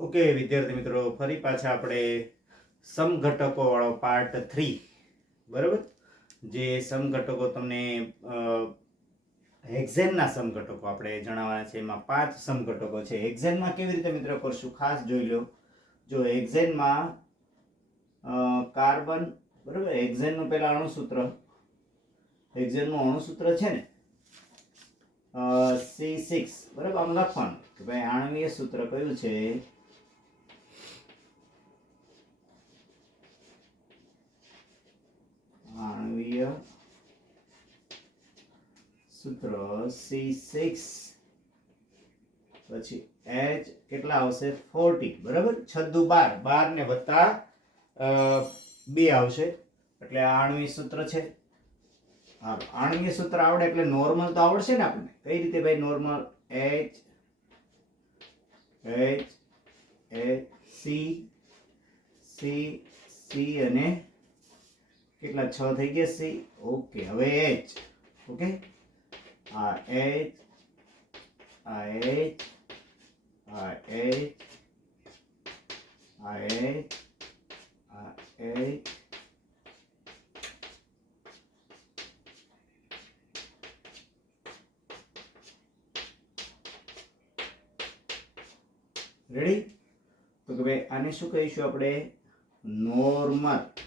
Okay, વિદ્યાર્થી મિત્રો, ફરી પાછા આપણે સમઘટકો વાળો પાર્ટ થ્રી બરાબર? જે સમઘટકો તમને હેક્ઝેનના સમઘટકો આપણે જણાવવાના છે, એમાં પાંચ સમઘટકો છે. હેક્ઝેનમાં કેવી રીતે મિત્રો કરશું? ખાસ જોઈ લો. જો હેક્ઝેનમાં કાર્બન બરાબર? હેક્ઝેનનું પહેલાં અણુસૂત્ર. હેક્ઝેનનું અણુસૂત્ર છે ને? સી સિક્સ બરાબર? આમ લખવાનું. કે ભાઈ આણવીય સૂત્ર કયું છે? આણવીય સૂત્ર સી પછી એચ કેટલા આવશે? ફોર્ટી બરાબર? છદ્દુ બાર. બાર ને વત્તા બે આવશે. એટલે આણવી સૂત્ર છે. હા આણવીય સૂત્ર આવડે એટલે નોર્મલ તો આવડશે ને આપણને? કઈ રીતે ભાઈ નોર્મલ એચ એચ એ સી સી સી અને કેટલા? છ થઈ ગયા સી ઓકે, હવે એચ ઓકે? આ એચ આ એચ આ એચ આ એચ આ એચ રેડી તો કે ભાઈ આને શું કહીશું આપણે? નોર્મલ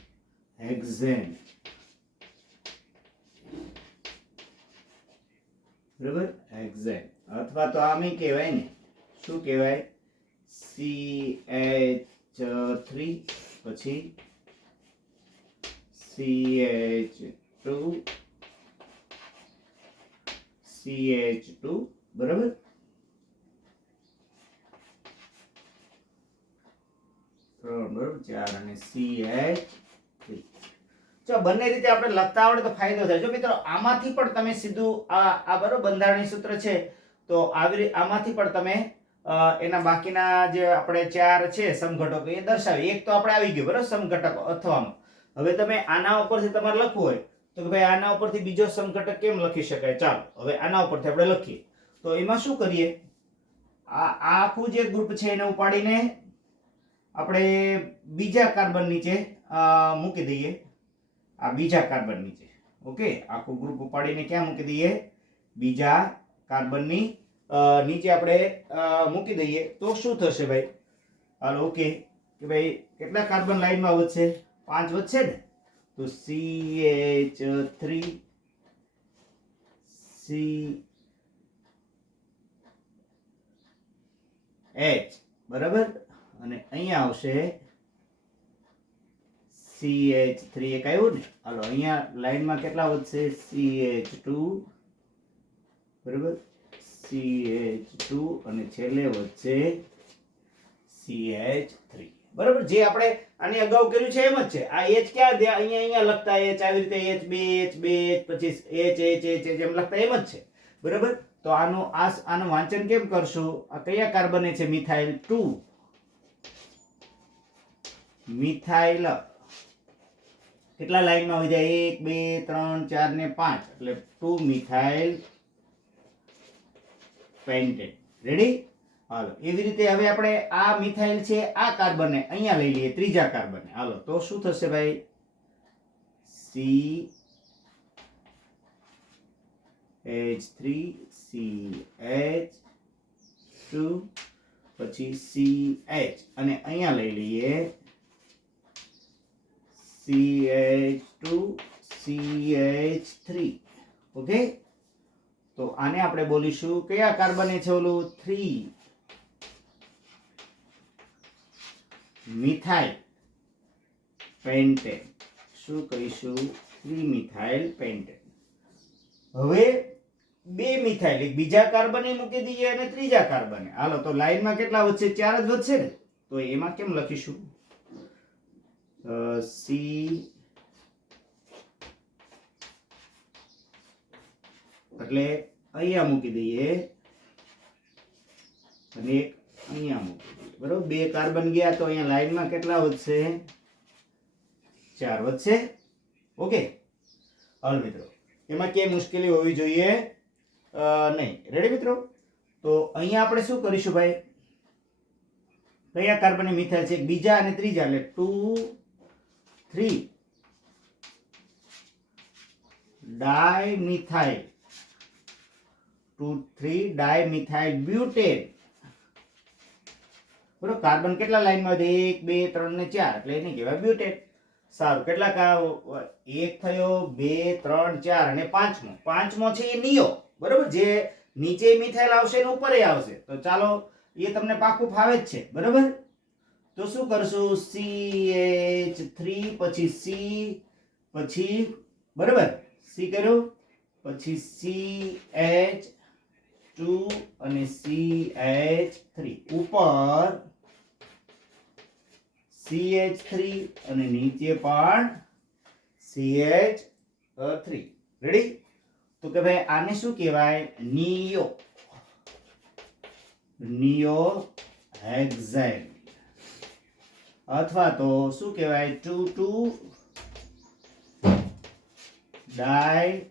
હેક્ઝેન બરાબર? હેક્ઝેન અથવા તો આમે કહેવાય ને. શું કહેવાય? સી એચ થ્રી પછી C H two C H two બરાબર? ત્રણ, બરાબર? ચાર અને સી જો બંને રીતે આપણે લખતા આવડે તો ફાયદો થાય. જો મિત્રો, આમાંથી પણ તમે સીધું આ આ બરોબર બંધારણીય સૂત્ર છે, તો આવી આમાંથી પણ તમે એના બાકીના જે આપણે ચાર છે સમઘટકો, એ દર્શાવી. એક તો આપણે આવી ગયું, બરાબર? સમઘટકો અથવામાં. હવે તમે આના ઉપરથી તમારે લખવું હોય, તો કે ભાઈ આના ઉપરથી બીજો સમઘટક કેમ લખી શકાય? ચાલો, હવે આના ઉપરથી આપણે લખીએ. તો એમાં શું કરીએ? આ આખું જે ગ્રુપ છે એને ઉપાડીને આપણે બીજા કાર્બન નીચે મૂકી દઈએ. આ બીજા કાર્બન નીચે ઓકે? આખું ગ્રુપ ઉપાડીને ક્યાં મૂકી દઈએ? બીજા કાર્બનની નીચે આપણે મૂકી દઈએ. તો શું થશે ભાઈ? હાલો, ઓકે. કે ભાઈ, કેટલા કાર્બન લાઈનમાં વધશે? પાંચ વધશે ને? તો C H three C H બરાબર? અને અહીંયા આવશે સી એચ થ્રી એક આવ્યું ને હાલો અહીંયા લાઈનમાં કેટલા વધશે? સી એચ ટુ બરાબર? સી એચ ટુ અને છેલ્લે વધશે સી એચ થ્રી બરાબર? જે આપણે આની અગાઉ કર્યું છે એમ જ છે. આ એચ ક્યાં અહીંયા અહીંયા લખતા એચ આવી રીતે એચ બે એચ બે એચ પછી એચ એચ એચ એચ એમ લખતા એમ જ છે. બરાબર? તો આનું, આ, આનું વાંચન કેમ કરશો? આ કયા કાર્બને છે? Methyl two. મિથાઇલ કેટલા લાઈનમાં જાય? એક, બે, ત્રણ, ચાર ને પાંચ. એટલે ટુ મિથાઇલ પેન્ટેન રેડી હાલો. એવી રીતે હવે આપણે આ મિથાઇલ છે, આ કાર્બનને અહીંયા લઈ લઈએ, ત્રીજા કાર્બનને. હાલો. તો શું થશે ભાઈ? C H three C H two પછી સી એચ અને અહીંયા લઈ લઈએ C H two C H three okay તો આને આપણે બોલીશું, કયા કાર્બને છે ઓલું? Three methyl pentane. શું કહીશું? Three methyl pentane. હવે બે મિથાઇલ, એક બીજા કાર્બને મૂકી દઈએ અને ત્રીજા કાર્બને હાલો, તો લાઈનમાં કેટલા વધશે? ચાર જ વધશે ને? તો એમાં કેમ લખીશું? સી, એટલે અહીંયા મૂકી દઈએ. અને એક અહીંયા મૂકી દઈએ. બરોબર? બે કાર્બન ગયા તો અહીંયા લાઈનમાં કેટલા વધશે? ચાર વધશે. ઓકે? હાલ મિત્રો, એમાં ક્યાંય મુશ્કેલી હોવી જોઈએ નહીં. રેડી મિત્રો? તો અહીંયા આપણે શું કરીશું ભાઈ? કયા કાર્બન મિથાઇલ છે બીજા અને ત્રીજા. એટલે two three. Dimethyl two, three dimethyl butane. બરોબર કાર્બન કેટલા લાઈનમાં છે એક, બે, ત્રણ ને ચાર. એટલે એને કહેવાય બ્યુટેન. સારું, કેટલા એક થયો, બે, ત્રણ, ચાર અને પાંચમો. પાંચમો છે એ નિયો. બરોબર? જે નીચે મિથાઇલ આવશે ને ઉપર આવશે. તો ચાલો, એ તમને પાકું ફાવે જ છે. બરોબર? તો શું કરશું? સી એચ થ્રી પછી સી પછી બરાબર? સી કર્યું? પછી સી એચ ટુ અને સી એચ થ્રી ઉપર સી એચ થ્રી અને નીચે પણ સી એચ થ્રી રેડી તો કે ભાઈ, આને શું કહેવાય? નિયો નિયો હેક્ઝાઇલ અથવા તો શું કહેવાય? Two two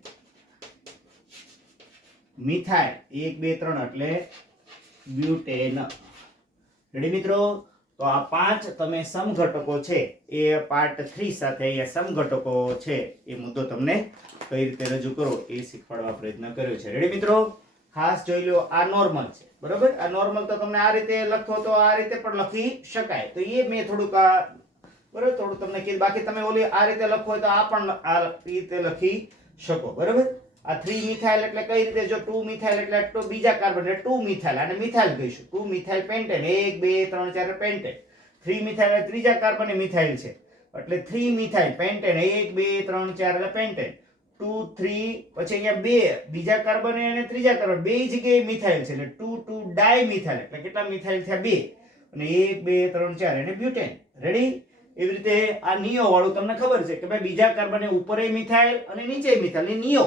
dimethyl. એક, બે, ત્રણ એટલે બ્યુટેન. રેડી મિત્રો? તો આ પાંચ તમે સમઘટકો છે. એ પાર્ટ થ્રી સાથે અહીંયા સમઘટકો છે. એ મુદ્દો તમને કઈ રીતે રજૂ કરો એ શીખવાડવા પ્રયત્ન કર્યો છે. રેડી મિત્રો? ખાસ જોઈ લો, આ નોર્મલ છે. બરોબર? આ નોર્મલ તો તમને આ રીતે લખો તો આ રીતે પણ લખી શકાય. તો એ મેં થોડુંક આ, બરોબર? થોડું તમને કીધું. બાકી તમે ઓલી આ રીતે લખો તો આ પણ આ રીતે લખી શકો, બરોબર? આ થ્રી મિથાઇલ એટલે કઈ રીતે? જો ટુ મિથાઇલ એટલે તો બીજા કાર્બન એટલે ટુ મિથાઇલ અને મિથાઇલ કહીશું. ટુ મિથાઇલ પેન્ટેન એક, બે, ત્રણ, ચાર પેન્ટેન થ્રી મિથાઇલ એટલે ત્રીજા કાર્બન મિથાઇલ છે. એટલે થ્રી મિથાઇલ પેન્ટેન એક, બે, ત્રણ, ચાર એટલે પેન્ટેન ટુ થ્રી પછી અહીંયા બે, બીજા કાર્બન અને ત્રીજા કાર્બન બે જગ્યાએ મિથાઇલ છે. એટલે ટુ ટુ ડાય મિથાઇલ એટલે કેટલા મિથાઇલ થયા? બે. અને એક, બે, ત્રણ, ચાર અને બ્યુટેન રેડી એવી રીતે આ નિયો વાળું તમને ખબર છે કે ભાઈ બીજા કાર્બન ઉપર મિથાઇલ અને નીચે મિથાઇલ એ નિયો.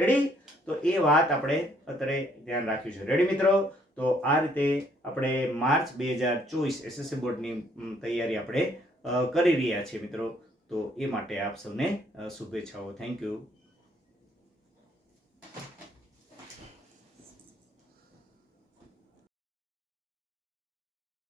રેડી તો એ વાત આપણે અત્યારે ધ્યાન રાખ્યું છે. રેડી મિત્રો? તો આ રીતે આપણે માર્ચ બે હજાર ચોવીસ એસએસસી બોર્ડની તૈયારી આપણે કરી રહ્યા છીએ મિત્રો. તો એ માટે આપ સૌને શુભેચ્છાઓ. Thank you